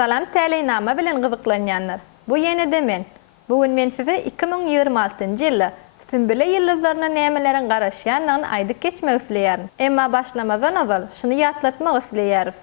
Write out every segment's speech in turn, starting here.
Salam täliýnama bilen gyzyklanýanlar. Bu ýene-de men. Bugün men size 2026-njy ýyly Sümbüle ýyldızlaryna nämeleriň garaşýanyny aýdyp geçmek isleýärin. Emma başlamadan awal şunu ýatlatmak isleýäris.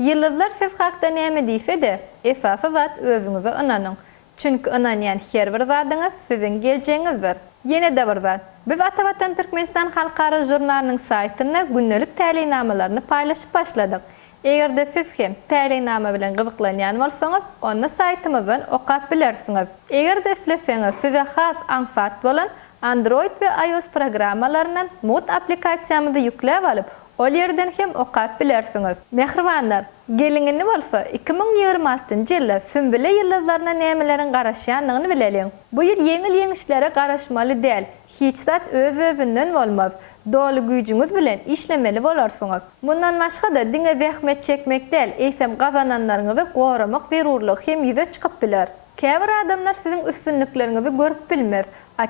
Ýyldızlar siz hakda näme diýse-de, esasy zat özüňize ynanyň. Çünki ynanýan her bir zadyňyz siziň geljegiňizdir. Ýene-de bir zat. Biz Atawatan Türkmenistan halkara jurnalynyň saýtyna günnelik täliýnamalaryny paýlaşyp başladyk. Eger-de siz hem täliýnama bilen gyzyklanýan bolsaňyz, onu saýtymyzdan okap bilersiňiz. Eger-de isleseňiz size has anfat bolan Android ve iOS programmalarından Mood aplikasiýamyzy ýükläp alyp, ol ýerden hem okap bilersiňiz. Mehribanlar, geliňini bolsa 2026-njy ýylda Sümbüle ýyldızlaryna nämeleriň garaşýanyny bilelim. Bu ýyl yeňil-yeňişlere garaşmaly däl. Hiç zat öz-özünden bolmaz. Dolu güýjüňiz bilen işlemeli bolarsyňyz. Mundan başga da diňe zähmet çekmek däl, eýsem gazananlaryňyzy goramak berurlyk hem ýüze çykyp biler. Käbir adamlar siziň üstünliklerinizi görüp bilmez.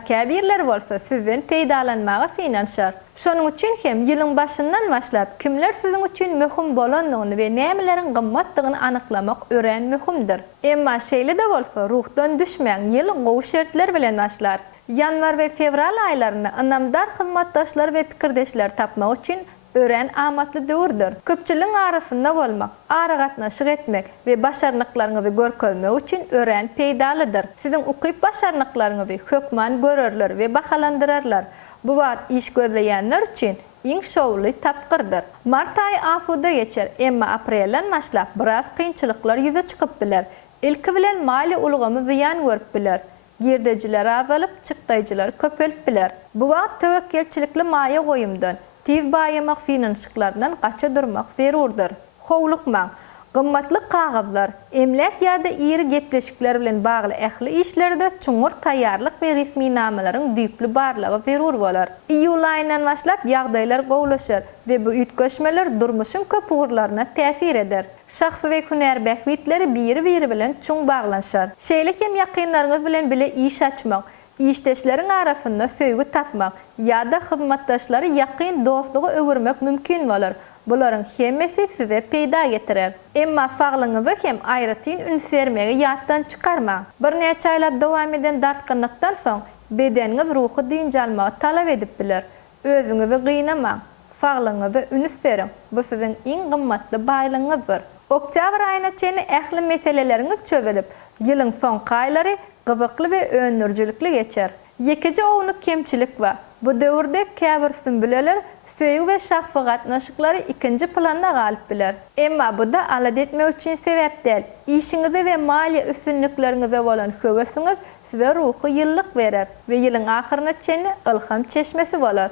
Käbirler bolsa sizden peýdalanmagy finanşar. Şonuň üçin hem ýylyň başyndan başlap kimler siziň üçin möhüm bolanyny we nämeleriň gymmatdygyny anyklamak ören möhümdir. Emma şeýle de bolsa ruhdan düşmeýän ýyl gowy şertler bilen başlar. Yanvar ve fevral aýlaryna ynamdar hyzmatdaşlar we pikirdeşler tapmak üçin ören amatly döwürdir. Köpçüliň arasynda bolmak, ara gatnaşyk etmek we başarnyklaryňyzy görkezmek üçin ören peýdalydyr. Siziň ukyp başarnyklaryňyzy hökman görerler we bahalandyrarlar. Bu wagt iş gözleýänler üçin iň şowly tapgyrdyr. Mart aýy afuda geçer, emma aprelden başlap biraz kynçylyklar ýüze çykyp biler. Ilki bilen mali ulgamy ziýan görüp biler. Girdejiler azalyp, çykdaýjylar köpelip biler. Bu wagt tewekkelçilikli maýa goýumdan tiz baýamak finansyklarynyň gaça durmak zerurdyr. Howlukmaň, gymmatly kagazlar, emlek ýa-da iri gepleşikler bilen bagly ähli işlerde çuňur taýýarlyk we resmi namalaryň düýpli barlygy zerur bolar. Iýul aýyndan başlap ýagdaýlar gowlaşar we bu üýtgeşmeler durmuşyň köp ugurlaryna täsir eder. Şahsy we hünär behwitleri biri bilen çuň baglanşar. Şeýle hem ýakynlaryňyz bilen bile iş açmak, işdeşleriň arasynda söýgü tapmak ýa-da hyzmatdaşlary ýakyn dostlugy öwürmek mümkin bolar. Bularyň hemmesi size peýda getirer. Emma saglygyňyzy hem aýratyn üns bermegi ýatdan çykarmaň. Bir neçe aýlap dowam eden dartkynlykdan soň bedeniňiz ruhy diňje almagy talap edip biler. Özüňizi gynamaň, saglygyňyzy üns beriň. Bu siziň iň gymmatly baýlygyňyzdyr. Oktyabr aýyna çenli ähli meseleleriňiz çövelip, ýylyň soňky aýlary gyzykly we öňürjülikli geçer. Ýekiji ownuk kemçilik we bu döwürde käbir sümbüleler söýgü we şahsy gatnaşyklary ikinji planda galyp biler. Emma bu da alad etmek üçin sebäp däl. İşiňize we mali üstünlikleriňize bolan höwesiňiz size ruhy ýyllyk berer we ýylyň ahyryna çenli ilham çeşmesi bolar.